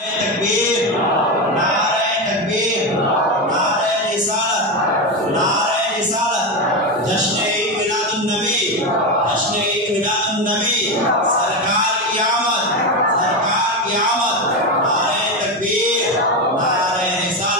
تکبیر، نعرہ تکبیر، نعرہ رسالت، نعرہ رسالت، جشن عید میلاد النبی، جشن عید میلاد النبی، سرکار کی آمد، سرکار کی آمد، نعرہ تکبیر، نعرہ رسالت۔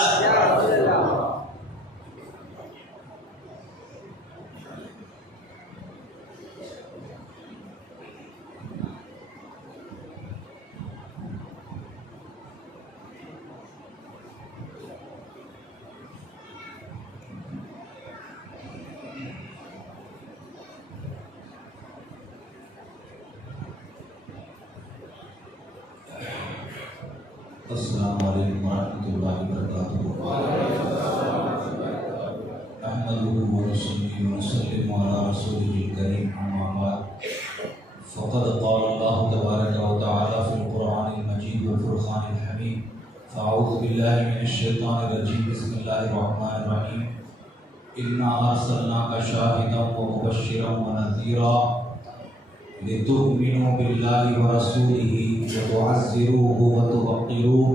السلام علیکم ورحمۃ اللہ وبرکاتہ۔ احمدہ ونصلی ونسلم علی رسولہ الکریم، اما بعد، فقد قال اللہ تبارک و تعالی فی القرآن المجید والفرقان الحمید، فاعوذ باللہ من الشیطان الرجیم، بسم اللہ الرحمن الرحیم، انا ارسلناک شاہدا ومبشرا ونذیرا لتؤمنوا بالله ورسوله وتعزروه وتوقروه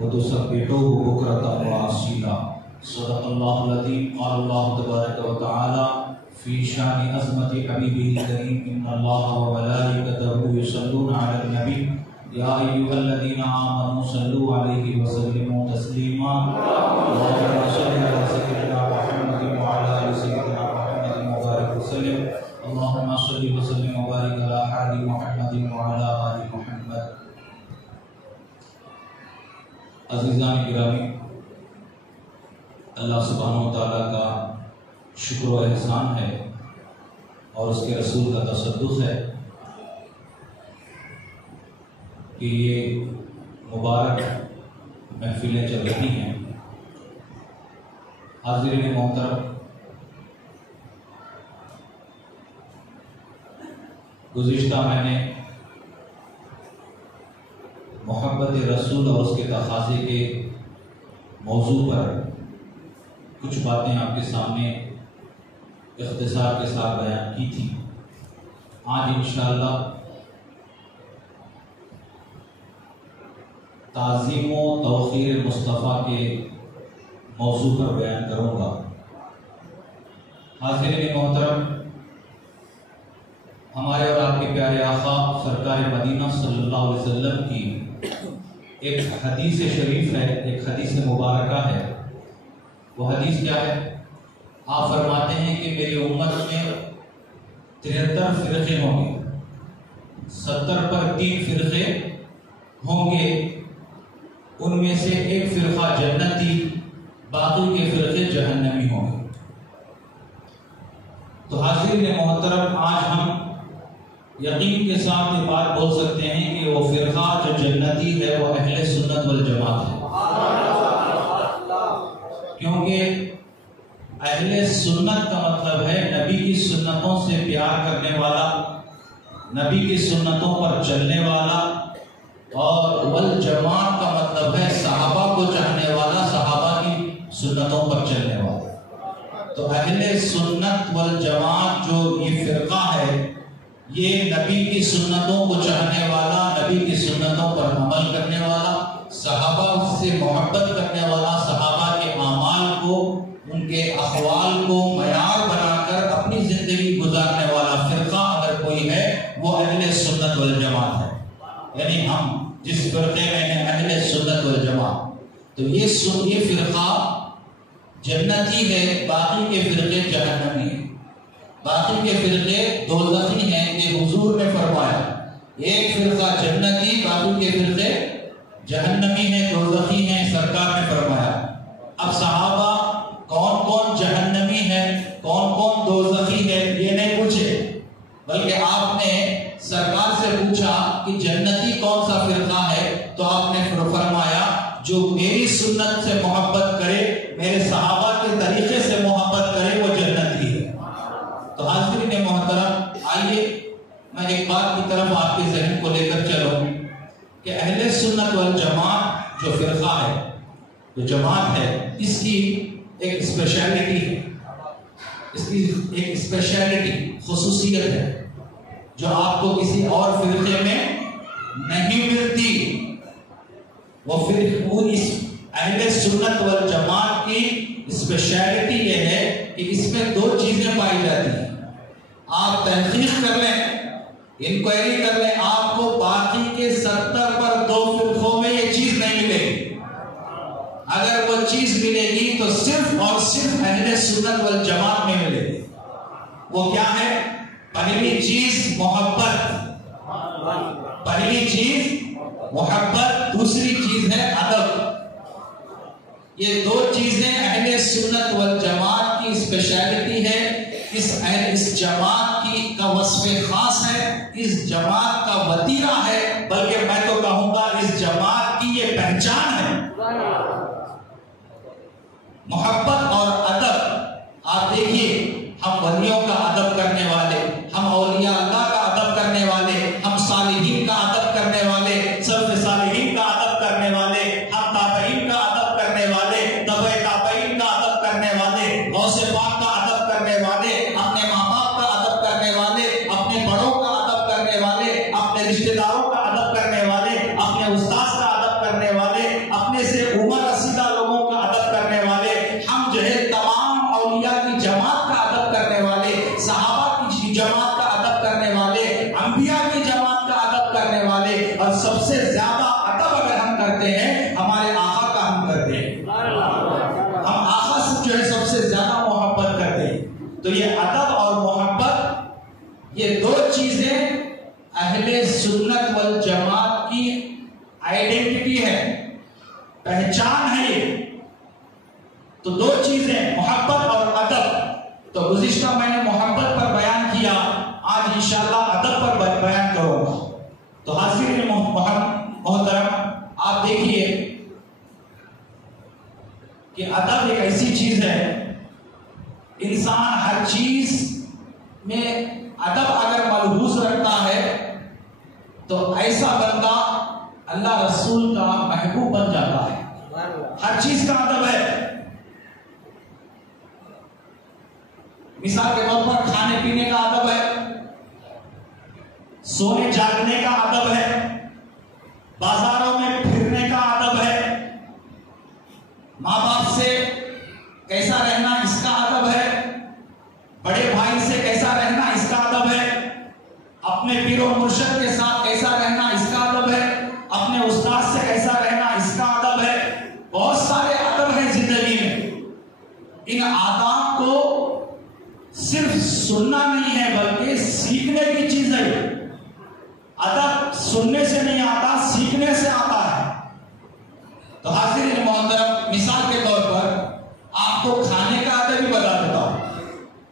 وتسبحوه بكرة وأصيلا۔ صدق الله العظيم۔ قال الله تبارك وتعالى في شان عظمة حبيبه الكريم، إن الله وملائكته يصلون على النبي يا أيها الذين آمنوا صلوا عليه وسلموا تسليما۔ اللهم صل على سيدنا محمد وعلى آل سيدنا محمد وبارك وسلم۔ اللهم صل وسلم وبارك على حال محمد وعلى آل محمد۔ عزیزان گرامی، اللہ سبحانہ وتعالیٰ کا شکر و احسان ہے اور اس کے رسول کا تصدق ہے کہ یہ مبارک محفلیں چل رہی ہیں۔ حاضرین محترم، گزشتہ میں نے محبت رسول اور اس کے تقاضے کے موضوع پر کچھ باتیں آپ کے سامنے اختصار کے ساتھ بیان کی تھی۔ آج انشاءاللہ تعظیم و توقیر مصطفیٰ کے موضوع پر بیان کروں گا۔ حاضرین محترم، ہمارے اور آپ کے پیارے آقا سرکار مدینہ صلی اللہ علیہ وسلم کی ایک حدیث شریف ہے، ایک حدیث مبارکہ ہے۔ وہ حدیث کیا ہے؟ آپ فرماتے ہیں کہ میری امت میں 73 فرقے ہوں گے، 70 پر 3 فرقے ہوں گے، ان میں سے ایک فرقہ جنتی، باقی کے فرقے جہنمی ہوں گے۔ تو حاضرین محترم، آج ہم یقین کے ساتھ یہ بات بول سکتے ہیں کہ وہ فرقہ جو جنتی ہے وہ اہل سنت والجماعت ہے، کیونکہ اہل سنت کا مطلب ہے نبی کی سنتوں سے پیار کرنے والا، نبی کی سنتوں پر چلنے والا، اور والجماعت کا مطلب ہے صحابہ کو چاہنے والا، صحابہ کی سنتوں پر چلنے والا۔ تو اہل سنت والجماعت جو یہ فرقہ ہے، یہ نبی کی سنتوں کو چاہنے والا، نبی کی سنتوں پر عمل کرنے والا، صحابہ سے محبت کرنے والا، صحابہ کے اعمال کو، ان کے اقوال کو معیار بنا کر اپنی زندگی گزارنے والا فرقہ اگر کوئی ہے وہ اہل سنت والجماعت ہے۔ یعنی ہم جس فرقے میں ہیں اہل سنت والجماعت، تو یہ فرقہ جنتی ہے، باقی کے فرقے جہنمی ہیں، باقی کے فرقے دوزخی ہیں۔ کہ حضور نے فرمایا ایک فرقہ جنتی، باقی کے فرقے جہنمی ہیں، دوزخی ہیں، سرکار نے فرمایا۔ اب صحابہ کون کون جہنمی ہے، کون کون دوزخی ہے یہ نہیں پوچھے، بلکہ آپ نے سرکار سے پوچھا کہ جنتی کون سا فرقہ ہے، تو آپ نے فرمایا جو میری سنت سے محبت کرے، میرے صحابہ کے طریقے سے محبت کرے، وہ جنتی ہے۔ تو حاضرین محترم، آئیے میں ایک بات کی طرف آپ کے ذہن کو لے کر چلوں کہ اہل سنت والجماعت جو فرقہ ہے، جو جماعت ہے، اس کی ایک اسپیشلٹی ہے، اس کی ایک اسپیشلٹی خصوصیت ہے جو آپ کو کسی اور فرقے میں نہیں ملتی۔ وہ پھر وہ اس اہل سنت والجماعت کی اسپیشلٹی یہ ہے کہ اس میں دو چیزیں پائی جاتی ہیں. آپ تحقیق کر لیں، انکوائری کر لیں، آپ کو باقی کے 70 پر 2 فرقوں میں یہ چیز نہیں ملے گی. اگر وہ چیز ملے گی تو صرف اور صرف اہل سنت والجماعت میں ملے گی. وہ کیا ہے؟ پہلی چیز محبت، پہلی چیز محبت، دوسری چیز ہے ادب. یہ دو چیزیں اہل سنت والجماعت کی اسپیشلٹی ہے. اس جماعت کا وصف خاص ہے، اس جماعت کا وطیرہ ہے، بلکہ میں تو کہوں گا اس جماعت کی یہ پہچان ہے. محبت اور ادب. آپ دیکھیے، ہم ولیوں کا ادب کرنے والے، ہم اولیاء اللہ کا ادب کرنے والے، ہم صالحین کا ادب کرنے والے، سلف صالحین کا ادب کرنے والے، ہم تابعین کا ادب کرنے والے، تبع تابعین کا ادب کرنے والے، غوث پاک کا ادب کرنے والے، اپنے ماں باپ کا ادب کرنے والے، اپنے بڑوں کا ادب کرنے والے، اپنے رشتہ داروں کا ادب کرنے والے، اپنے استاد کا ادب کرنے والے، اپنے سے عمر رسیدہ لوگوں کا ادب کرنے والے، ہم جو ہے تمام اولیاء کی جماعت کا ادب کرنے والے، صحابہ کی جماعت کا ادب کرنے والے، انبیاء کی جماعت کا ادب کرنے والے، اور سب سے زیادہ ادب اگر ہم کرتے ہیں ہمارے آقا کا ہم کرتے ہیں. ہم آقا سے جو ہے سب سے زیادہ محبت کرتے ہیں. تو یہ ادب اور محبت، یہ دو چیزیں اہل سنت والجماعت کی آئیڈینٹی ہے، پہچان ہے. یہ تو دو چیزیں محبت اور ادب. تو گزشتہ میں نے محبت پر بیان کیا، آج انشاءاللہ ادب پر بیان کروں گا. تو حاضرین محترم، آپ دیکھیے کہ ادب ایک ایسی چیز ہے، انسان ہر چیز میں ادب اگر ملحوظ رکھتا ہے تو ایسا بندہ اللہ رسول کا محبوب بن جاتا ہے. ہر چیز کا ادب ہے. مثال کے طور پر کھانے پینے کا ادب ہے، سونے جاگنے کا ادب ہے، بازاروں میں پھرنے کا ادب ہے، ماں باپ سے کیسا رہنا اس کا ادب ہے، بڑے بھائی سے کیسا رہنا اس کا ادب ہے، اپنے پیر و مرشد کے ساتھ کیسا رہنا اس کا ادب ہے، اپنے استاد سے کیسا رہنا اس کا ادب ہے. بہت سارے ادب ہیں زندگی میں. ان آداب کو صرف سننا نہیں ہے بلکہ سیکھنے کی چیز ہے. ادب سننے سے نہیں آتا، سیکھنے سے آتا ہے. تو حاضرین محترم، مثال کے طور پر آپ کو کھانے کا ادب بھی بتا دیتا ہوں.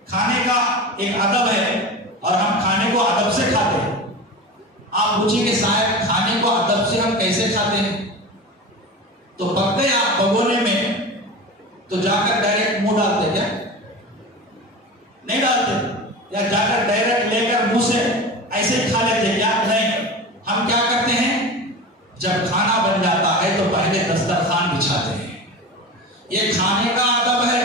کھانے کا ایک ادب ہے اور ہم کھانے کو ادب سے کھاتے ہیں. آپ پوچھیں کہ صاحب کھانے کو ادب سے ہم کیسے کھاتے ہیں؟ تو پکتے ہیں آپ بگونے میں تو جا کر ڈائریکٹ منہ ڈالتے کیا؟ نہیں ڈالتے. یا جا کر ڈائریکٹ لے کر منہ سے ایسے ہی کھا لیتے کیا؟ نہیں. ہم کیا کرتے ہیں؟ جب کھانا بن جاتا ہے تو پہلے دسترخوان بچھاتے ہیں. یہ کھانے کا ادب ہے.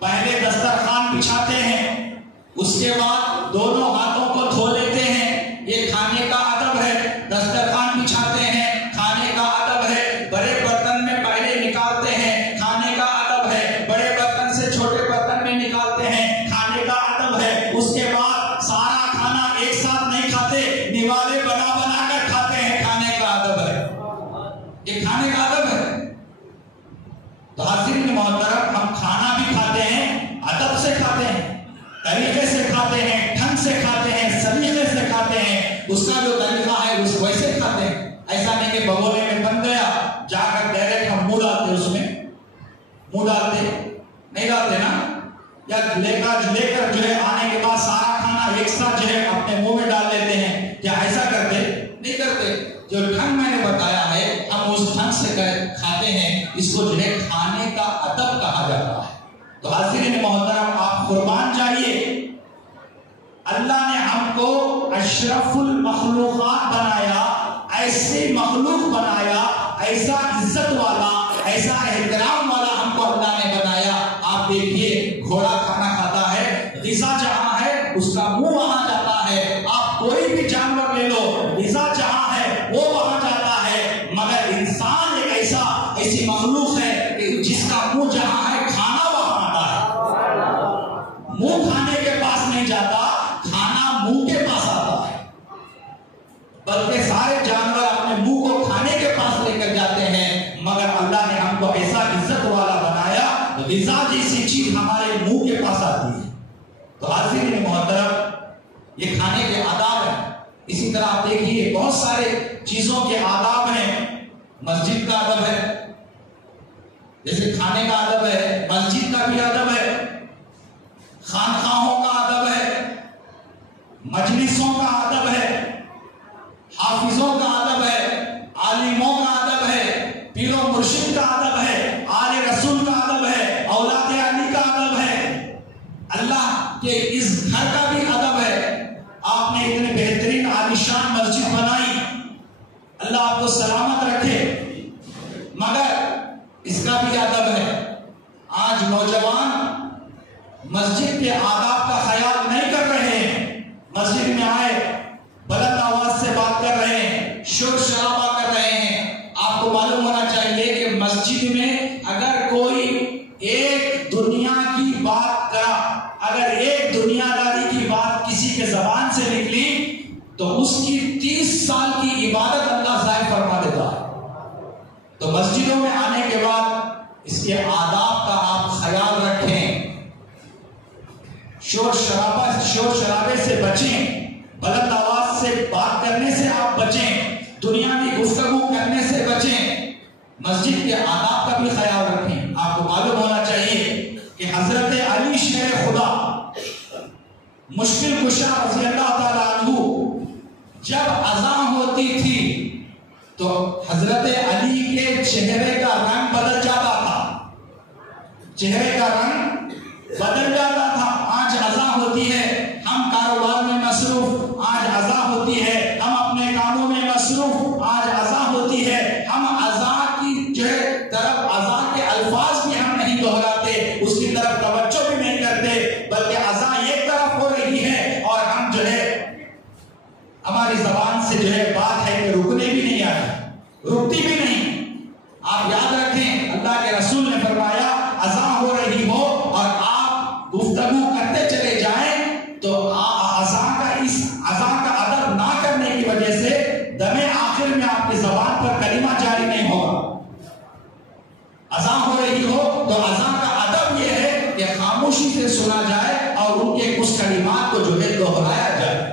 پہلے دسترخوان بچھاتے ہیں، اس کے بعد دونوں ہاتھوں کو دھو لیتے ہیں. یہ کھانے کا ادب ہے. دسترخوان بچھاتے ہیں، کھانے کا ادب ہے. بڑے برتن میں پہلے نکالتے ہیں، کھانے کا ادب ہے. بڑے برتن سے چھوٹے برتن میں نکالتے ہیں، کھانے کا ادب ہے. اس کے بعد سارا کھانا ایک ساتھ نہیں کھاتے، نوالے بنا بنا کر کھاتے ہیں. کھانے کا ادب ہے. یہ کھانے کا ادب ہے. تو حاضرین محترم، ہم کھانا بھی کھاتے ہیں، ادب سے کھاتے ہیں، طریقے سے کھاتے ہیں، ڈھنگ سے کھاتے ہیں، سلیقے سے کھاتے ہیں. اس کا جو طریقہ ہے اس ویسے کھاتے ہیں. ایسا نہیں کہ بگونے میں بن گیا جا کر ڈائریکٹ ہم منہ ڈالتے. اس میں منہ ڈالتے نہیں ڈالتے نا. یا لے کر جو ہے آنے کے بعد سارا کھانا ایک ساتھ جو ہے اپنے منہ میں ڈال لیتے ہیں. کیا ایسا کرتے؟ نہیں کرتے. جو ڈھنگ میں نے بتایا ہے ہم اس ڈھنگ سے کھاتے ہیں. اس کو جو ہے کھانے کا ادب کہا جاتا ہے. تو حاضرین محترم، آپ قربان جائیے، اللہ نے ہم کو اشرف المخلوقات بنایا، ایسی مخلوق بنایا، ایسا عزت والا، ایسا احترام والا ہم کو اللہ نے بنایا. آپ دیکھیے، گھوڑا کھانا کھاتا ہے، غذا جہاں ہے اس کا منہ وہاں جاتا ہے. آپ کوئی بھی جانور لے لو، غذا جہاں ہے وہ وہاں جاتا ہے. مگر انسان ایسی مخلوق ہے کہ جس کا منہ جہاں ہے کھانا وہاں آتا ہے. منہ کھانے کے پاس نہیں جاتا، کھانا منہ کے پاس آتا ہے. بلکہ سارے جانور اپنے منہ کو کھانے کے پاس لے کر جاتے ہیں، مگر اللہ نے ہم کو ایسا عزت والا بنایا، غذا جیسی چیز ہمارے منہ کے پاس آتی ہے. تو حاضرین محترم، یہ کھانے کے آداب ہیں. اسی طرح آپ دیکھیے بہت سارے چیزوں کے آداب ہیں. مسجد کا ادب ہے، جیسے کھانے کا ادب ہے، مسجد کا بھی ادب ہے، خانقاہوں کا ادب ہے، مجلسوں کا ادب ہے، حافظوں کا ادب ہے، عالموں کا ادب ہے، پیر و مرشد کا ادب ہے، آل رسول کا ادب ہے، اولاد علی کا ادب ہے، اللہ کے اس گھر کا بھی ادب ہے. آپ نے اتنے بہترین عالیشان مسجد بنائی، اللہ آپ کو سلامت رکھے، مگر اس کا بھی ادب ہے. آج نوجوان مسجد کے آداب کا خیال نہیں کر رہے ہیں. مسجد میں آئے بلند آواز سے بات کر رہے ہیں، شور شرابہ کر رہے ہیں. آپ کو معلوم ہونا چاہیے کہ مسجد میں اگر کوئی ایک دنیا کی بات کرا، اگر ایک دنیا داری کی بات کسی کے زبان سے نکلی تو اس کی 30 سال کی عبادت اللہ ضائع فرما دیتا ہے. تو مسجدوں میں آنے کے بعد اس کے آداب کا آپ خیال رکھیں. شور شرابے سے بچیں، بلند آواز سے بات کرنے سے آپ بچیں، دنیاوی گفتگو کرنے سے بچیں. مسجد کے آداب کا بھی خیال رکھیں. آپ کو معلوم ہونا چاہیے کہ حضرت علی شیر خدا مشکل کشا رضی اللہ تعالیٰ عنہ جب اذان ہوتی تھی تو حضرت علی کے چہرے کا رنگ بدل جاتا تھا، چہرے کا رنگ بدل جاتا تھا. آج اذان ہوتی ہے، ہم کاروبار میں مصروف، آج اذان ہوتی ہے، ہم اپنے کاموں میں مصروف، آج اذان ہوتی ہے، ہم اذان کی جو ہے طرف، اذان کے الفاظ بھی ہم نہیں دہراتے، اس کی طرف توجہ بھی نہیں کرتے، بلکہ اذان ایک طرف ہو رہی ہے اور ہم جو ہے ہماری زبان سے جو ہے بات ہے کہ رکنے بھی نہیں آتی، رکتی بھی نہیں. آپ یاد رکھیں اللہ کے رسول نے فرمایا اذان ہو رہی ہو اور آپ گفتگو کرتے چلے جائیں تو اذان کا ادب نہ کرنے کی وجہ سے دم آخر میں آپ کی زبان پر کلمہ جاری نہیں ہوگا. اذان ہو رہی ہو تو اذان کا ادب یہ ہے کہ خاموشی سے سنا جائے اور ان کے کچھ کلمات کو جو ہے دہرایا جائے.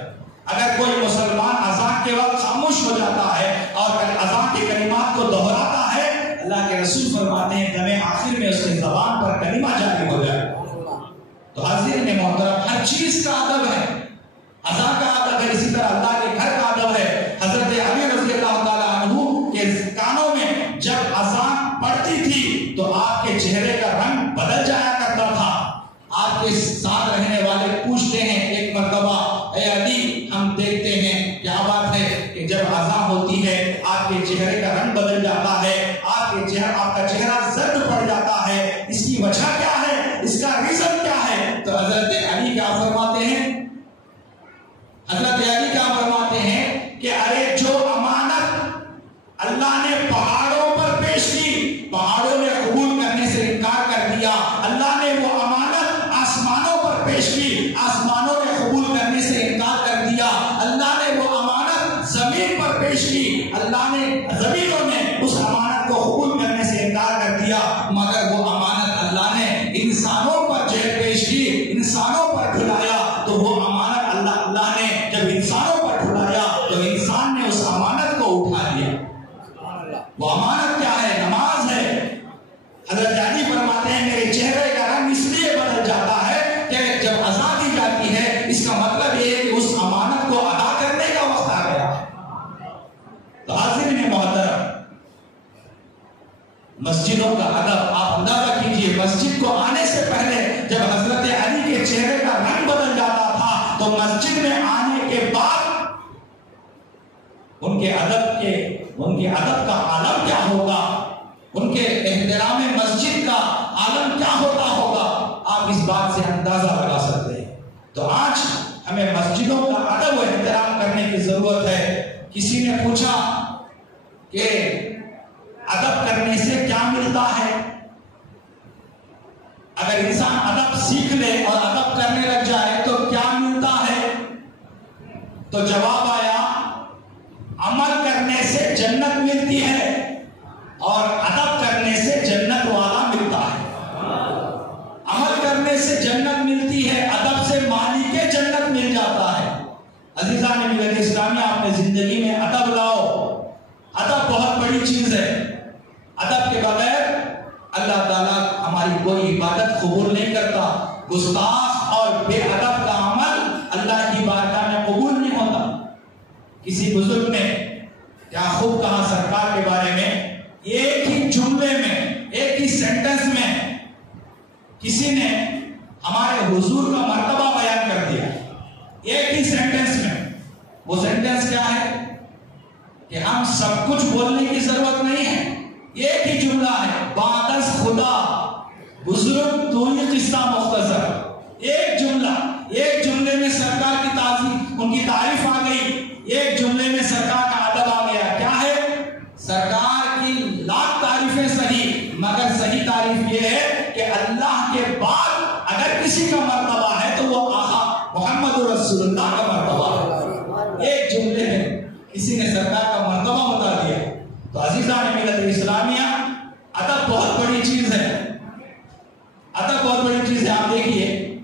اگر کوئی مسلمان اذان کے وقت خاموش ہو جاتا ہے اور اذان کے کلمات کو دہراتا ہے، اللہ کے رسول فرماتے ہیں دم آخر میں اس کی زبان پر کلمہ جاری ہو جائے. تو حاضرین محترم، ہر چیز کا ادب ہے، اذان کا ادب ہے، اسی طرح اللہ کے گھر کا ادب ہے. حضرت علی رضی اللہ تعالیٰ عنہ کے کانوں میں جب اذان پڑتی تھی تو آپ کے چہرے کا رنگ بدل جایا کرتا تھا. آپ کے ساتھ رہنے والے پوچھتے ہیں ایک مرتبہ، اے علی ہم دیکھتے ہیں کیا بات ہے کہ جب اذان ہوتی ہے آپ کے چہرے کا رنگ بدل جاتا ہے، آپ کا چہرہ زرد پڑ جاتا ہے، اس کی وجہ کیا ہے، اس کا ریزن کیا ہے؟ تو حضرت علی کیا فرماتے ہیں، حضرت علی کیا فرماتے ہیں کہ ارے جو امانت اللہ نے پہاڑوں پر پیش کی، پہاڑوں نے قبول کرنے سے انکار کر دیا. اللہ نے وہ امانت آسمانوں پر پیش کی، آسمانوں نے قبول کرنے سے انکار کر دیا. اللہ نے وہ امانت زمین پر پیش کی، اللہ نے زمینوں نے اس امانت کو قبول کرنے سے انکار کر دیا. مگر وہ امانت اللہ نے انسانوں پر جو پیش کی، انسانوں پر ڈھلایا، تو وہ امانت اللہ نے جب انسانوں پر ڈھلایا تو انسان نے اس امانت کو اٹھا لیا. وہ امانت کیا ہے؟ نماز ہے. حضرت علی فرماتے ہیں میرے چہرے کا رنگ اس لیے بدل جاتا ہے کہ جب اذان دی جاتی ہے اس کا مطلب یہ ہے کہ اس امانت کو ادا کرنے کا وقت آ گیا. تو حاضرین محترم، مسجدوں کا ادب آپ اندازہ کیجئے. مسجد کو آنے سے پہلے جب حضرت علی کے چہرے کا رنگ بدل جاتا تھا تو مسجد میں آنے کے بعد ان کے ادب کا عالم کیا ہوگا، ان کے احترام مسجد کا عالم کیا ہوتا ہوگا، آپ اس بات سے اندازہ لگا سکتے ہیں. تو آج ہمیں مسجدوں کا ادب و احترام کرنے کی ضرورت ہے. کسی نے پوچھا کہ ادب کرنے سے کیا ملتا ہے؟ اگر انسان ادب سیکھ لے اور ادب کرنے لگ جائے تو کیا ملتا ہے؟ تو جواب آیا عمل کرنے سے جنت ملتی ہے اور ادب کرنے سے جنت والا ملتا ہے۔ عمل کرنے سے جنت ملتی ہے، ادب سے مالک جنت مل جاتا ہے۔ عزیزان ملت اسلامیہ، اپنے زندگی میں ادب لاؤ۔ ادب بہت بڑی چیز ہے۔ ادب کے بغیر اللہ تعالیٰ ہماری کوئی عبادت قبول نہیں کرتا۔ گستاخ اور بے ادب کا عمل اللہ کی بارگاہ میں قبول نہیں ہوتا۔ کسی بزرگ نے کیا خوب کہا سرکار کے بارے میں، ایک ہی جملے میں، ایک ہی سینٹنس میں کسی نے ہمارے حضور کا مرتبہ بیان کر دیا، ایک ہی سینٹنس میں۔ وہ سینٹنس کیا ہے کہ ہم سب کچھ بولنے کی ضرورت نہیں ہے، ایک ہی جملہ ہے، بعدس خدا بزرگ تو ہی قصہ مختصر۔ ایک جملہ، ایک جملے میں سرکار کی تعظیم، ان کی تعریف آ گئی، ایک جملے میں سرکار کا ادب آ گیا۔ کیا ہے؟ سرکار کی لاکھ تعریفیں صحیح، مگر صحیح تعریف یہ ہے کہ اللہ کے بعد اگر کسی کا مرتبہ ہے تو وہ آقا محمد رسول اللہ کا مرتبہ ہے۔ ایک جملے میں کسی نے سرکار کا مرتبہ بتا دیا۔ تو عزیزان ملت اسلامیہ، ادب بہت بڑی چیز ہے۔ ادب بہت بڑی چیز ہے۔ آپ دیکھیے،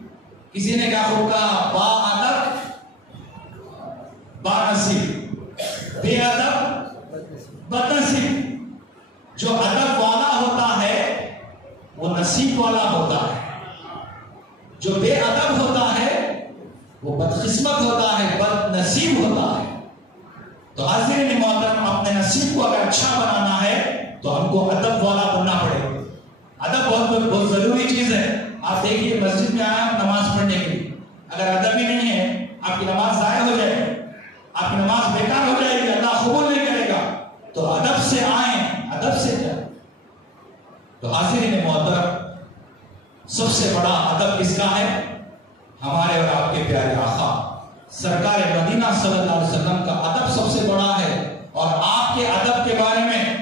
کسی نے کیا خوب کہا، با ادب با نصیب، بے ادب بد نصیب۔ جو ادب والا ہوتا ہے وہ نصیب والا ہوتا ہے، جو بے ادب ہوتا ہے وہ بدقسمت ہوتا ہے، بد نصیب ہوتا ہے۔ تو حاضرین محترم، اپنے نصیب کو اگر اچھا بنانا ہے تو ہم کو ادب والا بننا پڑے گا۔ ادب بہت ضروری چیز ہے۔ آپ دیکھیے، مسجد میں آئے ہم نماز پڑھنے کے لیے، اگر ادب ہی نہیں ہے آپ کی نماز ضائع ہو جائے گی، آپ کی نماز بیکار ہو جائے گی، اللہ قبول نہیں کرے گا۔ تو ادب سے آئیں، ادب سے جائیں۔ تو حاضرین محترم، سب سے بڑا ادب کس کا ہے؟ ہمارے اور آپ کے پیارے آقا سرکار مدینہ صلی اللہ علیہ وسلم کا ادب سب سے بڑا ہے۔ اور آپ کے ادب کے بارے میں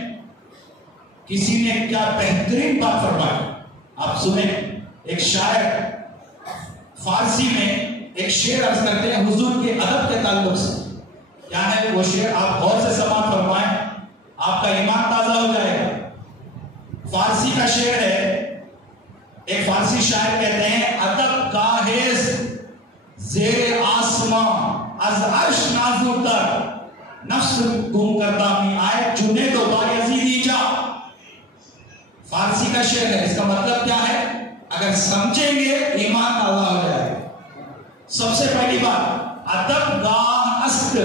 کسی نے کیا بہترین بات فرمائی، آپ سنیں۔ ایک شاعر فارسی میں ایک شعر عرض کرتے ہیں حضور کے ادب کے تعلق سے۔ کیا ہے وہ شعر؟ آپ غور سے سماعت فرمائیں، آپ کا ایمان تازہ ہو جائے گا۔ فارسی کا شعر ہے، ایک فارسی شاعر کہتے ہیں، ادب کا حیض زیر آسمان از عرش نازل تر، نفس گم کردہ می آئے چنے تو بایزیدی جا۔ فارسی کا شعر ہے، اس کا مطلب کیا ہے؟ اگر سمجھیں گے ایمان تازہ ہو جائے گا۔ سب سے پہلی بات، ادب گاہ است،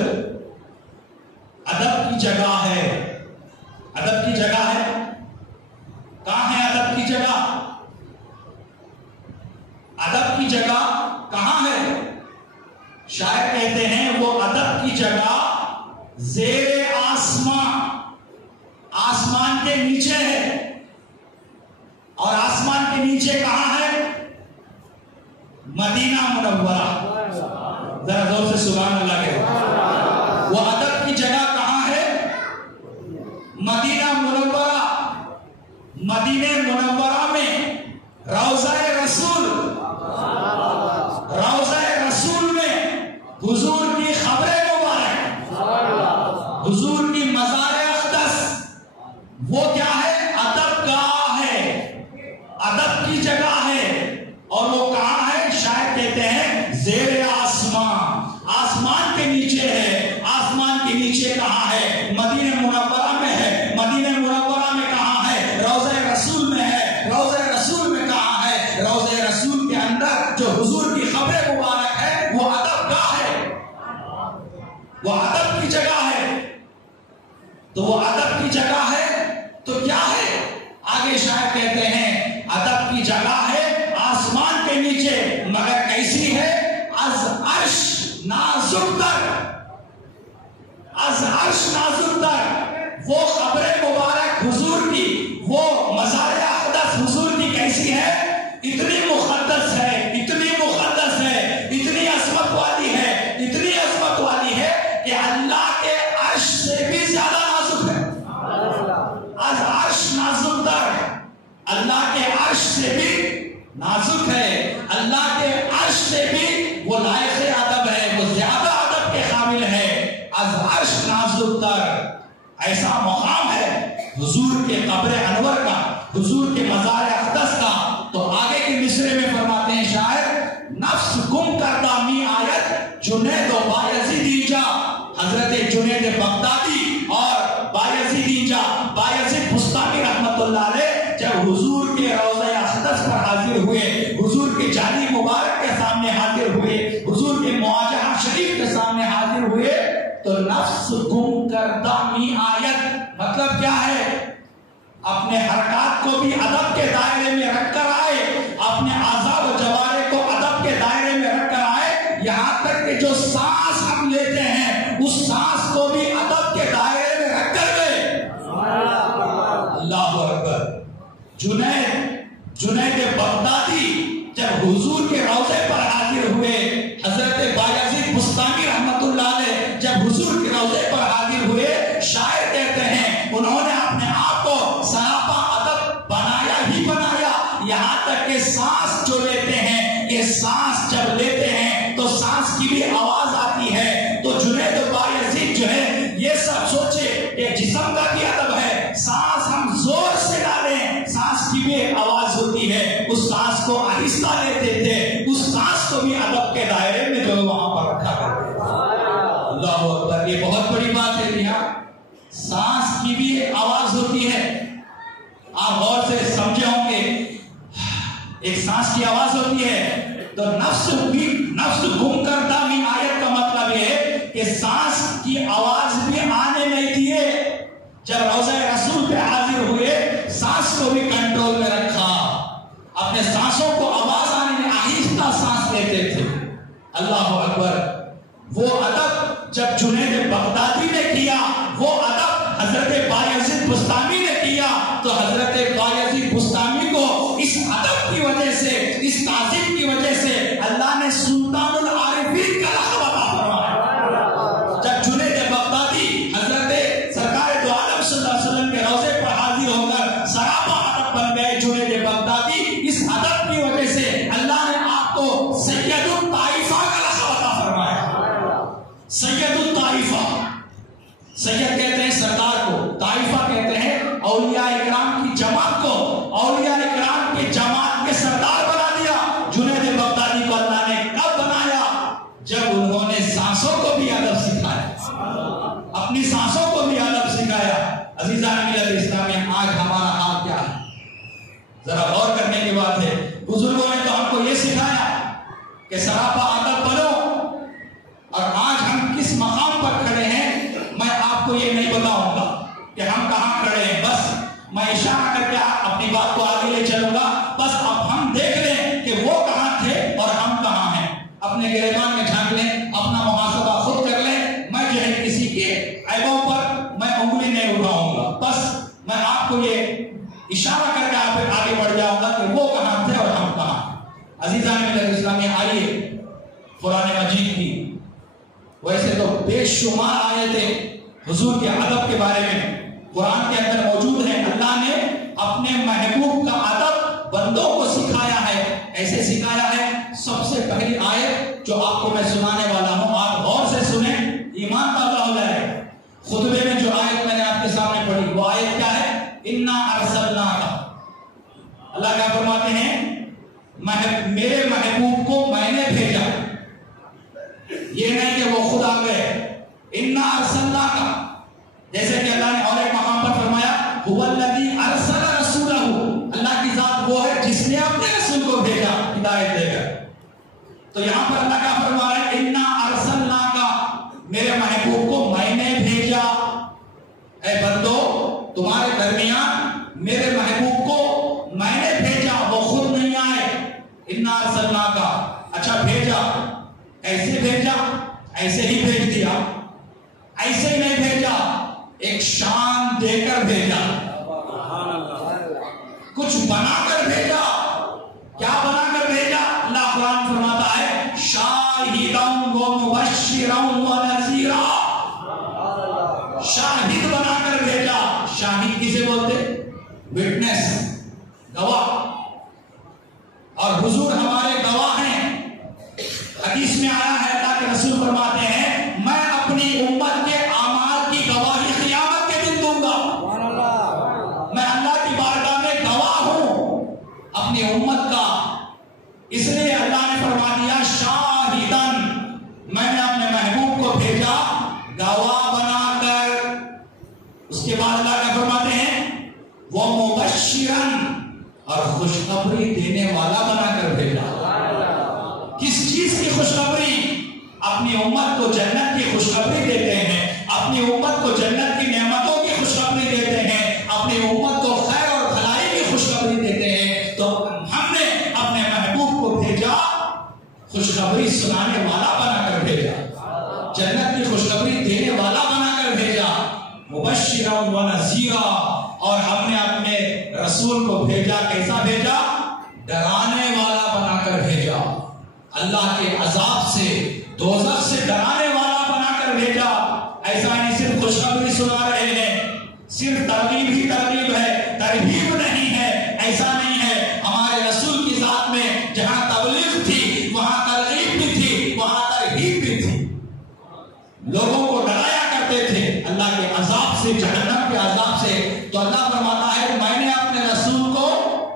ادب کی جگہ ہے۔ ادب کی جگہ ہے، کہاں ہے ادب کی جگہ؟ ادب کی جگہ کہاں ہے؟ شاعر کہتے ہیں وہ ادب کی جگہ زیر آسمان، آسمان کے نیچے ہے۔ اور آسمان کے نیچے کہاں ہے؟ مدینہ منورہ۔ ذرا زور سے سبحان اللہ کہو۔ وہ ادب کی جگہ کہاں ہے؟ مدینہ منورہ۔ مدینہ منورہ میں روضہ رسول، روضہ رسول میں حضور کی خبر مبارک، حضور کی مزار اقدس، وہ کیا ہے؟ ادب گاہ ہے، ادب کی جگہ ہے۔ اور وہ کہاں ہے؟ شاید کہتے ہیں زیر آسمان، آسمان کے نیچے ہے۔ آسمان کے نیچے کہاں ہے؟ مدینہ منورہ میں ہے۔ مدینہ منورہ میں کہاں ہے؟ روضہ رسول میں ہے۔ روضہ رسول میں کہاں ہے؟ روضہ رسول کے اندر جو حضور کی خبر مبارک ہے وہ ادب گاہ ہے، وہ ادب کی جگہ ہے۔ تو وہ ادب کی جگہ ہے تو کیا ہے؟ آگے شاید کہتے ہیں ادب کی جگہ ہے آسمان کے نیچے، مگر کیسی ہے؟ از عرش نازک تر، از عرش نازک تر۔ وہ خبر مبارک حضور کی، وہ مزار اقدس حضور کی کیسی ہے؟ اتنی مقدس ہے، اتنی مقدس ہے، اتنی عظمت والی ہے، اتنی عظمت والی ہے کہ اللہ کے عرش سے بھی زیادہ نازک ہے۔ از اللہ کے عرش سے بھی نازک ہے، اللہ کے عرش سے بھی وہ لائق ادب ہے، وہ زیادہ ادب کے قابل ہے۔ از عرش نازک تر، ایسا مقام ہے حضور کے قبر انور کا، حضور کے مزار اقدس کا۔ تو آگے کے مصرے میں فرماتے ہیں شاعر، نفس گم کردہ می آیت جنید و بایزید اینجا۔ حضرت جنید بغدادی اور بایزید اینجا، بایزید بستانی رحمت اللہ علیہ جب حضور کے روضہ اقدس پر حاضر ہوئے، حضور کے جانی مبارک کے سامنے حاضر ہوئے، حضور کے معاجہ شریف کے سامنے حاضر ہوئے، تو نفس گم کردہ می آیت مطلب کیا ہے؟ اپنے حرکات کو بھی ادب کے دائرے میں رکھ کر آئے، اپنے اعضاء و جوارح کو ادب کے دائرے میں رکھ کر آئے، یہاں تک کہ جو سانس ہم لیتے ہیں اس سانس کو بھی ادب کے دائرے میں رکھ کر گئے۔ اللہ اکبر۔ جنید بغدادی جب حضور کے روضے پر حاضر ہوئے، حضرت بایزید بستانی رحمت اللہ علیہ جب حضور کے روضے پر حاضر ہوئے، شاعر کہتے ہیں انہوں نے اپنے آپ کو سراپا ادب بنایا ہی بنایا، یہاں تک کہ سانس جو لیتے ہیں، یہ سانس جب لیتے ہیں تو سانس کی بھی آواز آتی ہے۔ تو جنید بایزید جو ہے یہ سب سوچے کہ جسم کا بھی ادب ہے، سانس ہم زور سے ڈالیں سانس کی بھی آواز ہوتی ہے، اس سانس کو آہستہ لیتے تھے، اس سانس کو بھی ادب کے دائرے میں جو وہاں پر رکھا کرتے تھے۔ اللہ اکبر، یہ بہت بڑی بات ہے کہ ہاں سانس کی بھی ایک آواز ہوتی ہے۔ آپ غور سے سمجھے ہوں گے، ایک سانس کی آواز ہوتی ہے۔ تو نفس گم کردہ می آیت کا مطلب یہ ہے کہ سانس کی آواز بھی آنے نہیں دیے، جب روضہ رسول پہ حاضر ہوئے سانس کو بھی کنٹرول میں رکھا، اپنے سانسوں کو آواز آنے میں آہستہ سانس لیتے تھے۔ اللہ اکبر۔ وہ ادب جب جنید بغدادی نے کیا، وہ ادب حضرت بایزید بستانی نے کیا، تو حضرت بایزید بستانی کو اس ادب کی وجہ سے، اس تعظیم کی وجہ سے اللہ نے سلطان العارفین کا لقب عطا فرمایا۔ جب جنید بغدادی حضرت سرکار دو عالم صلی اللہ علیہ وسلم کے روضے پر حاضر ہو کر سراپا ادب بن گئے جنید بغدادی، اس ادب کی وجہ سے اللہ نے آپ کو سید الطائفہ کا لقب عطا فرمایا۔ سید الطائفہ، سید کہتے ہیں سردار کو، طائفہ کہتے ہیں اولیاء اکرام کی جماعت کو، اولیاء اکرام کی جماعت کے سردار بنا دیا جنید بغدادی کو اللہ نے۔ کب بنایا؟ جب انہوں نے سانسوں کو بھی ادب سکھایا، اپنی سانسوں کو بھی ادب سکھایا۔ عزیزان ملت اسلامیہ، آج ہمارا حال کیا ہے؟ ذرا غور کرنے کی بات ہے۔ بزرگوں نے تو ہم کو یہ سکھایا کہ سراپا ادب بنو، اور آج ہم کس مقام پر کھڑے ہیں میں آپ کو یہ نہیں بتاؤں گا کہ ہم کہاں کھڑے ہیں، بس میں اشارہ کر کے اپنی بات کو آگے لے چلوں گا۔ بس اب ہم دیکھ لیں کہ وہ کہاں تھے اور ہم کہاں ہیں، اپنے گریبان میں جھانک لیں، اپنا محاسبہ خود کر لیں۔ میں جو ہے کسی کے عیبوں پر میں انگلی نہیں اٹھاؤں گا، بس میں آپ کو یہ اشارہ کر کے آگے بڑھ جاؤں گا کہ وہ کہاں تھے اور ہم کہاں ہیں۔ عزیزان ملت اسلامیہ، آئیے قرآن مجید کی ویسے تو بے شمار آیتیں حضور کے ادب کے بارے میں قرآن کے اندر موجود ہیں۔ اللہ نے اپنے محبوب کا ادب بندوں کو سکھایا ہے، ایسے سکھایا ہے۔ سب سے پہلی آیت جو آپ کو میں سنانے والا ہوں، آپ غور سے سنیں، ایمان تازہ ہو جائے۔ خطبے میں جو آیت میں نے آپ کے سامنے پڑھی وہ آیت کیا ہے؟ انا ارسلناک۔ اللہ کیا فرماتے ہیں؟ میرے محبوب کو میں نے بھیجا، یہ نہیں کہ وہ خود آ گئے۔ انا ارسلناک، جیسے کہ اللہ نے اور ایک مقام پر فرمایا هو الذی ارسل رسولہ، اللہ کی ذات وہ ہے جس نے اپنے رسول کو بھیجا ہدایت دے کر۔ تو یہاں پر اللہ کا فرما رہا ہے انا ارسلناک، میرے محبوب کو میں نے بھیجا۔ اے بندو، تمہارے درمیان میرے محبوب کو میں نے بھیجا، وہ خود نہیں آئے۔ انا ارسلناک، اچھا بھیجا، ایسے بھیجا؟ ایسے ہی بھیج دیا؟ ایسے ہی نہیں بھیجا، ایک شان دے کر بھیجا، کچھ بنا کر بھیجا۔ کیا بنا کر بھیجا؟ اللہ قرآن فرماتا ہے شاہداً و مبشراً و نذیرا، شاہد بنا کر بھیجا۔ شاہد کسے بولتے؟ وٹنس، گواہ اور حضور ہمارے گواہ ہیں. حدیث میں آیا ہے اللہ کے رسول فرماتے ہیں میں اپنی امت کے اعمال کی گواہی قیامت کے دن دوں گا. میں اللہ کی بارگاہ میں گواہ ہوں اپنی امت کا. اس لیے اللہ نے فرما دیا شاہدن، میں نے اپنے محبوب کو بھیجا گواہ بنا کر. اس کے بعد اللہ نے فرماتے ہیں وہ مبشرن، اور خوشخبری دینے والا بنا کر بھیجا. کس چیز کی خوشخبری؟ اپنی امت کو جنت کی خوشخبری دیتے ہیں، اپنی امت کو جنت کی نعمتوں کی خوشخبری دیتے ہیں، اپنی امت کو خیر اور بھلائی کی خوشخبری دیتے ہیں. تو ہم نے اپنے محبوب کو بھیجا خوشخبری سنانے والا بنا کر بھیجا، جنت کی خوشخبری دینے والا بنا کر بھیجا. مبشرا و نذیرا، اور ہم نے اپنے رسول کو بھیجا کیسا بھیجا؟ ڈرانے والا بنا کر بھیجا. اللہ کے عذاب سے، دوزخ سے ڈرانے والا بنا کر بھیجا. ایسا نہیں صرف خوشخبری سنا رہے ہیں، صرف ترغیب ہی ترغیب ہے، ترہیب نہیں ہے. ایسا نہیں ہے. ہمارے رسول کی ذات میں جہاں تبلیغ تھی وہاں ترغیب بھی تھی، وہاں ترہیب بھی تھی. لوگوں کو ڈرایا کرتے تھے اللہ کے عذاب سے، جہنم کے عذاب سے. تو اللہ فرماتا ہے کہ میں نے اپنے رسول کو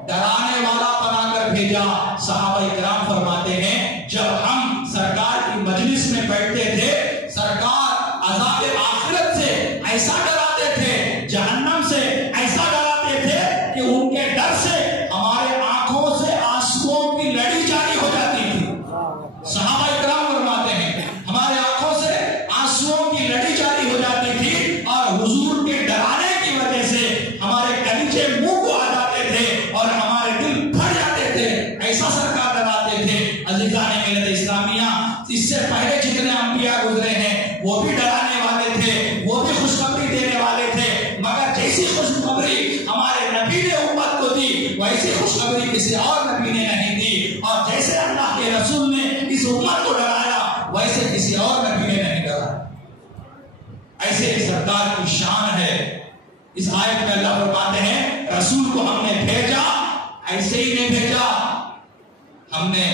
ڈرانے والا بنا کر بھیجا. صحابہ کرام فرماتے ہیں جب ہم سرکار کی مجلس میں بیٹھتے تھے سرکار عذاب آخرت سے ایسا ڈراتے تھے، جہنم سے ایسا ڈراتے تھے کہ ان کے ڈر سے ہمارے آنکھوں سے آنسوؤں کی لڑی جاری ہو جاتی تھی. صحابہ کرام فرماتے ہیں ہمارے آنکھوں سے آنسوؤں کی لڑی جاری ہو جاتی تھی، اور حضور کے ڈرانے کی وجہ سے ہمارے کلیجے منہ کو آ جاتے تھے اور ہمارے دل پھٹ جاتے تھے. ایسا سرکار ڈراتے تھے. عزیزان ملت اسلامیہ، اس سے پہلے جتنے انبیاء گزرے ہیں وہ بھی ڈرانے والے تھے، وہ بھی خوشخبری دینے والے تھے، مگر جیسی خوشخبری ہمارے نبی نے امت کو دی ویسی خوشخبری کسی اور نبی نے نہیں دی. اور جیسے اللہ کے رسول نے اس امت کو ڈرایا ویسے کسی اور نبی نے نہیں ڈرایا. ایسے سرکار کی شان ہے. اس آیت میں اللہ فرماتے ہیں رسول کو ہم نے بھیجا، ایسے ہی نہیں بھیجا، ہم نے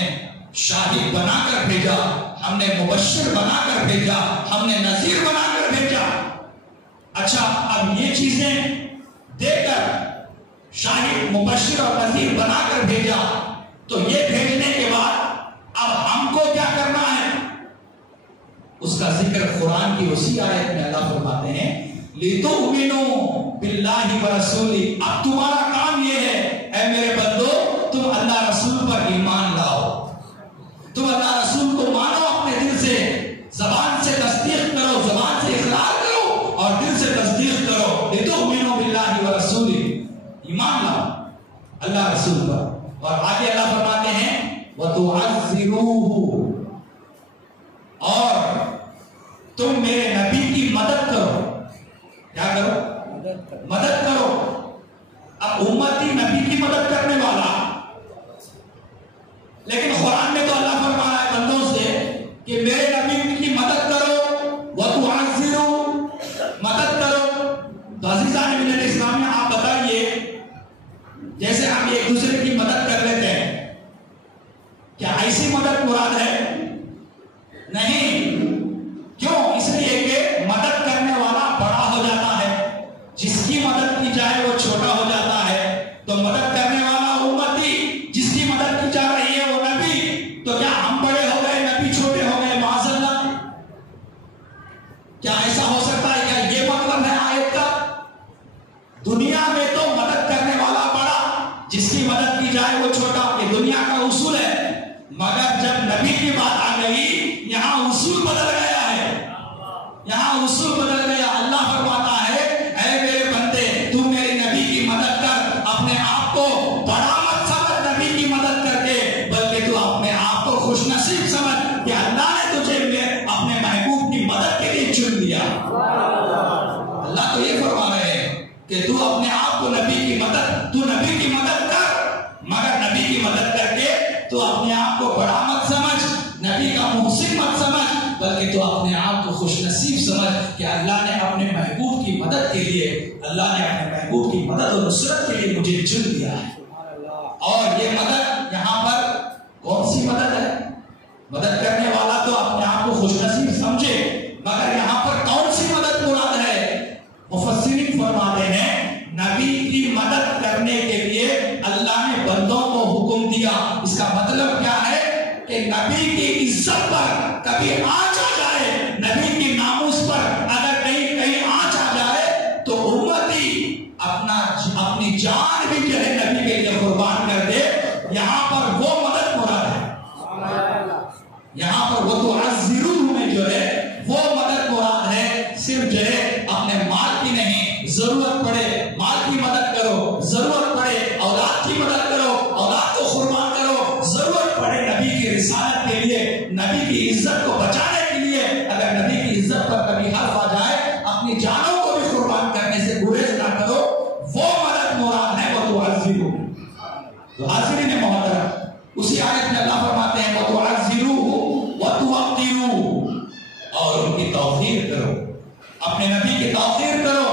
شاہد بنا کر بھیجا، ہم نے مبشر بنا کر بھیجا، ہم نے نذیر بنا کر بھیجا. اچھا اب یہ چیزیں دے کر شاہد مبشر اور نذیر بنا کر بھیجا، تو یہ بھیجنے کے بعد اب ہم کو کیا کرنا ہے؟ اس کا ذکر قرآن کی اسی آیت میں اللہ فرماتے ہیں لِتُؤْمِنُوا بِاللَّهِ وَرَسُولِهِ. اب تمہارا کام یہ ہے اے میرے بندو تم اللہ رسول پر ایمان لاؤ، تم اللہ رسول کو مانو، اپنے دل سے زبان سے تصدیق کرو، زبان سے اقرار کرو اور دل سے تصدیق کرو. لِتُؤْمِنُوا بِاللَّهِ وَرَسُولِهِ، ایمان لاؤ اللہ رسول پر. اور آگے اللہ فرماتے ہیں وَتُعَزِّرُوهُ، اور تم میرے نبی کی مدد کرو. کیا کرو؟ مدد کرو. اب امتی نبی کی مدد کرنے والا، لیکن قرآن میں تو اللہ فرما رہا ہے بندوں سے کہ میرے نبی کی مدد کرو، وَتُعَزِّرُوا، مدد کرو. تو عزیزان ملت اسلامیہ آپ بتائیے جیسے ہم ایک دوسرے کی مدد کر لیتے ہیں، کیا ایسی مدد مراد ہے؟ نہیں. کیوں؟ اس لیے کہ مدد کرنے والا بڑا ہو جاتا ہے، جس کی مدد کی جائے وہ چھوٹا ہو جاتا ہے. تو مدد کرنے والا امتی، جس کی مدد کی جا رہی ہے وہ نبی. تو کیا ہم بڑے ہو گئے نبی چھوٹے ہو گئے؟ معاذ اللہ. کیا ایسا ہو سکتا ہے؟ کیا یہ مطلب ہے آیت کا؟ دنیا میں تو مدد کرنے والا بڑا، جس کی مدد کی جائے وہ چھوٹا، یہ دنیا کا اصول ہے. مگر جب نبی کی بات آ گئی یہاں اصول بدل گیا ہے، یہاں اصول بدل گیا. اللہ فرماتا ہے اے میرے بندے تم میری نبی کی مدد کر، اپنے آپ کو بڑا مت سمجھ نبی کی مدد کر کے، بلکہ تو اپنے آپ کو خوش نصیب سمجھ کہ اللہ نے تجھے اپنے محبوب کی مدد کے لیے چن لیا. اللہ تو یہ فرما رہے ہیں کہ تو اپنے آپ کو نبی کی مدد، تو نبی کی مدد کر، مگر نبی کی مدد کر کے تو اپنے آپ کو بڑا مت سمجھ، نبی کا محسن مت سمجھ، بلکہ تو اپنے آپ کو خوش نصیب سمجھ کہ اللہ نے اپنے محبوب کی مدد کے لیے، اللہ نے اپنے محبوب کی مدد اور نصرت کے لیے مجھے چن لیا ہے. اور یہ مدد یہاں پر مدد کرنے والا تو اپنے آپ کو خوش نصیب سمجھے، مگر یہاں پر کون سی مدد مراد ہے؟ مفسرین فرماتے ہیں نبی کی مدد کرنے کے لیے اللہ نے بندوں کو حکم دیا۔ اس کا مطلب کیا ہے کہ نبی کی عزت پر کبھی آنچ آ جائے، نبی کی ناموس پر اگر کہیں آنچ آ جائے تو امتی اپنی جان بھی جو ہے نبی کے لیے قربان کر دے۔ یہاں پر وہ مدد مراد ہے، یہاں پر وہ تو عزیروہ میں جو ہے وہ مدد مراد ہے۔ صرف جو ہے اپنے مال کی نہیں، ضرورت پڑے مال کی مدد کرو، ضرورت پڑے اولاد کی مدد کرو، اولاد کو قربان کرو، ضرورت پڑے نبی کی رسالت کے لیے، نبی کی عزت کو بچانے کے لیے، اگر نبی کی عزت پر کبھی حرف آ جائے اپنی جانوں کو بھی قربان کرنے سے گریز نہ کرو، وہ مدد مراد ہے۔ وہ تو عزیروہ، تو حاضرین محترم اسی آیت میں اللہ فرماتے ہیں وَتُعَزِّرُوهُ وَتُوَقِّرُوهُ، اور ان کی توقیر کرو، اپنے نبی کی توقیر کرو،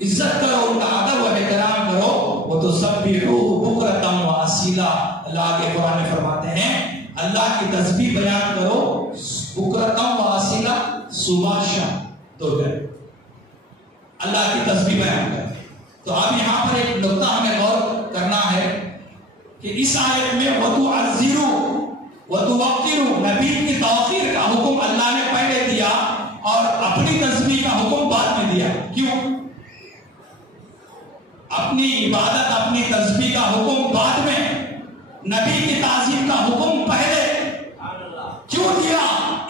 عزت کرو، ان کا ادب و احترام کرو۔ وَتُسَبِّحُوهُ بُكْرَةً وَأَصِيلًا، اللہ کے قرآن میں فرماتے ہیں اللہ کی تسبیح بیان کرو، بُكْرَةً وَأَصِيلًا، صبح شام دو ٹائم اللہ کی تسبیح بیان کرو۔ تو اب یہاں پر ایک نقطہ ہمیں غور کرنا ہے کہ اس آیت میں وَتُعَزِّرُوا وَتُوَقِّرُوا، نبی کی توقیر کا حکم اللہ نے پہلے دیا اور اپنی تسبیح کا حکم بعد میں دیا۔ کیوں؟ اپنی عبادت اپنی تسبیح کا حکم بعد میں، نبی کی تعظیم کا حکم پہلے کیوں دیا؟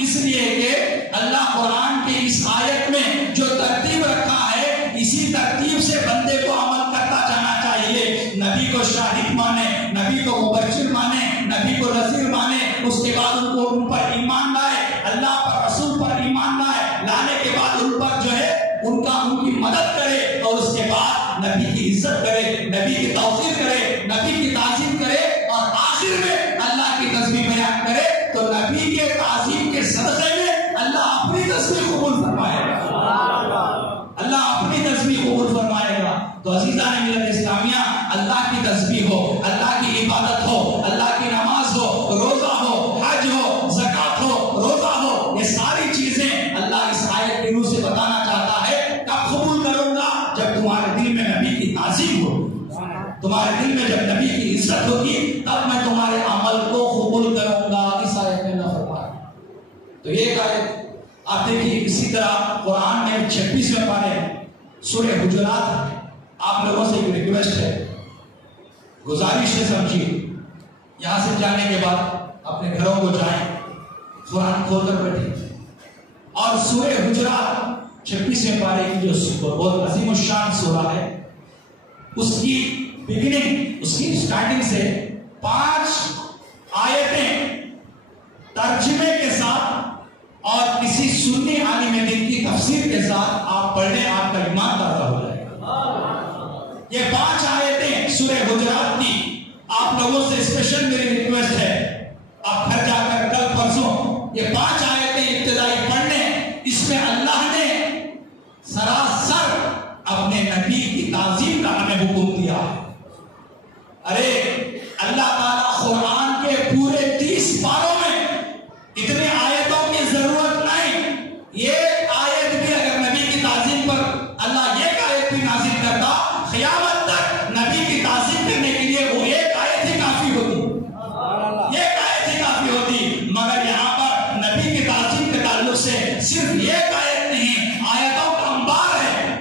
اس لیے کہ اللہ قرآن کی اس آیت میں جو ترتیب رکھا ہے اسی ترتیب سے بندے کو عمل کرتا جانا چاہیے۔ نبی کو شاہد مانے، نبی کو مبشر مانے، نبی کو نذیر مانے، اس کے بعد ان پر ایمان لائے، اللہ پر رسول پر ایمان لانے کے بعد ان پر جو ہے ان کی مدد کرے، اور اس کے بعد نبی کی عزت کرے، نبی کی توقیر کرے، نبی کی تعظیم کرے، اور آخر میں اللہ کی تسبیح بیان کرے۔ تو نبی کے تعظیم کے صدقے میں اللہ اپنی تسبیح قبول فرمائے گا، اللہ اپنی تسبیح قبول فرمائے گا۔ تو عزیزان ملت اسلامیہ، اللہ کی تسبیح ہو، اللہ کی عبادت ہو، اللہ کی نماز ہو، روزہ ہو، حج ہو، زکات ہو، روزہ ہو، یہ ساری چیزیں اللہ اس آیت کے روح سے بتانا چاہتا ہے کب قبول کروں گا؟ جب تمہارے دل میں نبی کی تعظیم ہو، تمہارے دل میں جب نبی کی عزت ہوگی تب میں تمہارے عمل کو قبول کروں گا۔ اس آیت میں نہ فرمایا۔ تو یہ آیت آپ دیکھیے، اسی طرح قرآن میں 26ویں پارے سورہ حجرات، آپ لوگوں سے ایک ریکویسٹ ہے، گزارش ہے، سمجھیے، یہاں سے جانے کے بعد اپنے گھروں کو جائیں، قرآن کھول کر بیٹھیں اور سورہ حجرات 26ویں پارے کی جو بہت عظیم الشان سورہ ہے، اس کی بگننگ، اس کی سٹارٹنگ سے 5 آیتیں ترجمے کے ساتھ اور کسی سنی عالم دین کی تفسیر کے ساتھ آپ پڑھ لیں، آپ کا ایمان تازہ ہو جائے گا۔ یہ 5 آیتیں سورہ حجرات کی آپ لوگوں سے اسپیشل میری ریکویسٹ ہے، آپ گھر جا کر کل پرسوں یہ 5 آیتیں ابتدائی پڑھ لیں۔ اس میں اللہ نے سراسر اپنے نبی کی تعظیم کا ہمیں حکم دیا ہے۔ ارے اللہ تعالیٰ قرآن کے پورے 30 پاروں میں اتنے آیتوں کی ضرورت نہیں، یہ آیت بھی اگر نبی کی تعظیم پر اللہ ایک آیت بھی نازل کرتا، قیامت تک نبی کی تعظیم کرنے کے لیے وہ ایک آیت ہی کافی ہوتی، ایک آیت ہی کافی ہوتی۔ مگر یہاں پر نبی کی تعظیم کے تعلق سے صرف ایک آیت نہیں، آیتوں کا انبار ہے،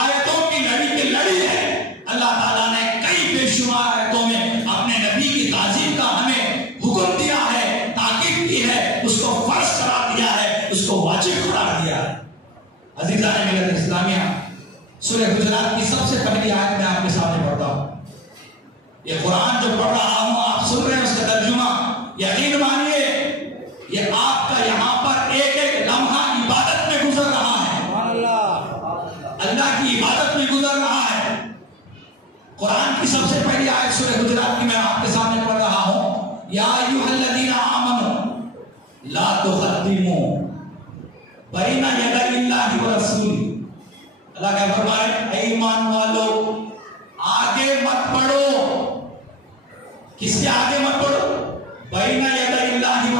آیتوں کی لڑی کی لڑی ہے۔ اللہ تعالیٰ نے کئی بے شمار آیتوں میں اپنے نبی کی تعظیم کا ہمیں حکم دیا ہے، تاکید کی ہے، اس کو فرض قرار دیا ہے، اس کو واجب قرار دیا ہے۔ عزیزان ملت اسلامیہ، سورہ حجرات کی سب سے پہلی آیت میں آپ کے سامنے پڑھتا ہوں۔ یہ قرآن جو پڑھ رہا ہوں آپ سن رہے ہیں، اس کا ترجمہ یقین مانیے یہ آپ کا یہاں پر ایک ایک لمحہ عبادت میں گزر رہا ہے، اللہ کی عبادت میں گزر رہا ہے۔ قرآن کی سب سے پہلی آیت سورہ حجرات کی میں آپ کے سامنے پڑھ رہا ہوں، یا ایھا الذین آمنوا لا تقدموا بین یدی اللہ ورسولہ۔ اللہ کیا فرمائے؟ اے ایمان والو آگے مت پڑھو، کس کے آگے مت پڑھو؟ بین یدی اللہ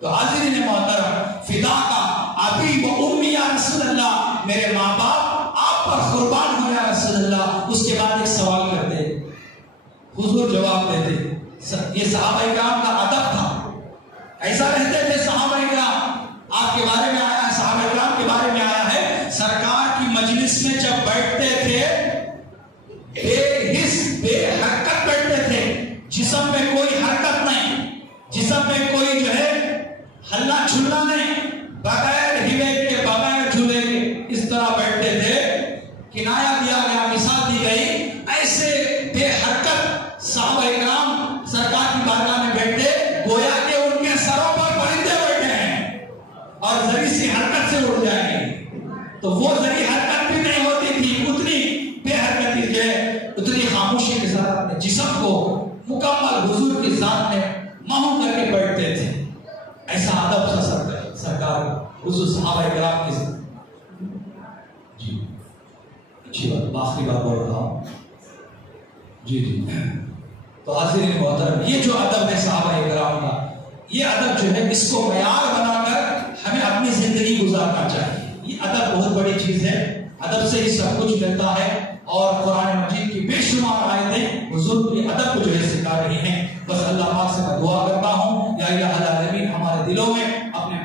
تو حاضرین محترم، فدا کا ابی و امی یا رسول اللہ، میرے ماں باپ آپ پر قربان ہو یا رسول اللہ. اس کے بعد ایک سوال کرتے، حضور جواب دیتے. یہ صحابہ کرام کا ادب تھا، ایسا رہتے تھے صحابہ کرام. آپ کے بارے میں آیا ہے، صحابہ کرام کے بارے میں آیا ہے، سرکار کی مجلس میں جب بیٹھتے تھے بے حس بے حرکت بیٹھتے تھے، جسم میں کوئی حرکت نہیں، جسم میں کوئی جو ہے ہلا چھلنا نہیں، بغیر ہلے کے بغیر جھولے کے اس طرح بیٹھتے تھے. کنایا دیا گیا، مثال دی گئی، ایسے بے حرکت صحابہ کرام سرکار کی بارگاہ میں بیٹھے گویا کہ ان کے سروں پر پرندے بیٹھے ہیں اور ذری سی حرکت سے اڑ جائیں گے. تو وہ ذری حرکت بھی نہیں ہوتی تھی، اتنی بے حرکتی جو ہے، اتنی خاموشی کے ساتھ اپنے جسم کو مکمل حضور کی ذات میں محو کر کے بیٹھتے تھے. ایسا ادب تھا سرکار حضور صحابہ کرام کے ساتھ. جی اچھی بات، آخری بات بول رہا ہوں. جی تو حاضرین محترم، یہ جو ادب ہے صحابہ کرام کا، یہ ادب جو ہے اس کو معیار بنا کر ہمیں اپنی زندگی گزارنا چاہیے. یہ ادب بہت بڑی چیز ہے، ادب سے ہی سب کچھ ملتا ہے. اور قرآن مجید کی بے شمار آیتیں حضور کی ادب کو جو ہے سکھا رہی ہیں. بس اللہ پاک سے میں دعا کرتا ہوں، یا الہ العالمین ہمارے دلوں میں اپنے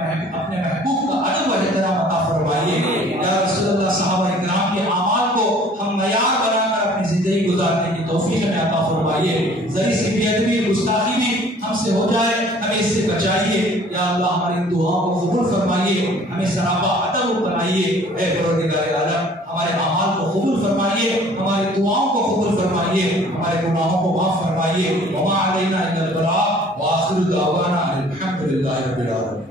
محبوب کا ادب و احترام عطا فرمائیے. یا رسول اللہ، صحابہ کرام کے اعمال کو ہم معیار بنا کر اپنی زندگی گزارنے کی توفیق ہمیں عطا فرمائیے. ذرا سی بے ادبی گستاخی بھی ہم سے ہو جائے، ہمیں اس سے بچائیے. یا اللہ ہماری ان دعاؤں کو قبول فرمائیے، ہمیں سراپا ادب بنائیے. اے پروردگار عالم، ہمارے اعمال کو قبول فرمائیے، ہماری دعاؤں کو قبول فرمائیے، ہمارے گناہوں کو معاف فرمائیے. وما علینا الا البلاغ، وآخر دعوانا الحمد للہ رب العالمین.